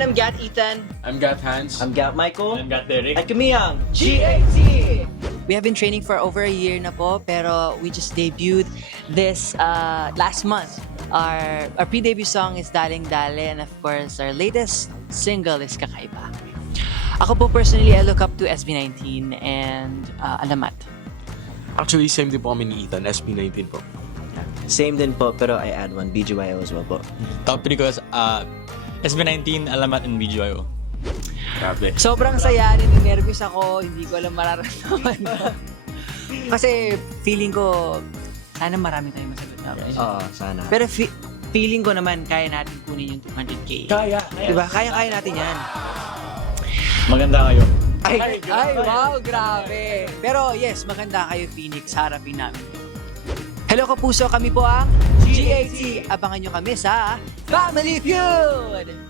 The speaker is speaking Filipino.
everyone, I'm Gat Ethan. I'm Gat Hans. I'm Gat Michael. I'm got Derek. At kami ang GAT! We have been training for over a year na po, pero we just debuted this last month. Our pre-debut song is Daling Dale, and of course, our latest single is Kakaiba. Ako po personally, I look up to SB19 and Alamat. Actually, same din po kami ni Ethan, SB19 po. same din po, pero I add one, BGYO as well po. Top 3 ko SB19, Alamat, and BGYO. Grabe. Sobrang saya, nininervous ako, hindi ko alam mararamdaman ko. Kasi feeling ko, sana marami tayong masagot na. Oo, sana. Pero feeling ko naman, kaya natin kunin yung 200K. Kaya. Diba? Kaya natin yan. Maganda kayo. Ay, wow, grabe. Pero yes, maganda kayo, Phoenix. Harapin namin. Hello kapuso, kami po ang GAT. Abangan nyo kami sa Family Feud!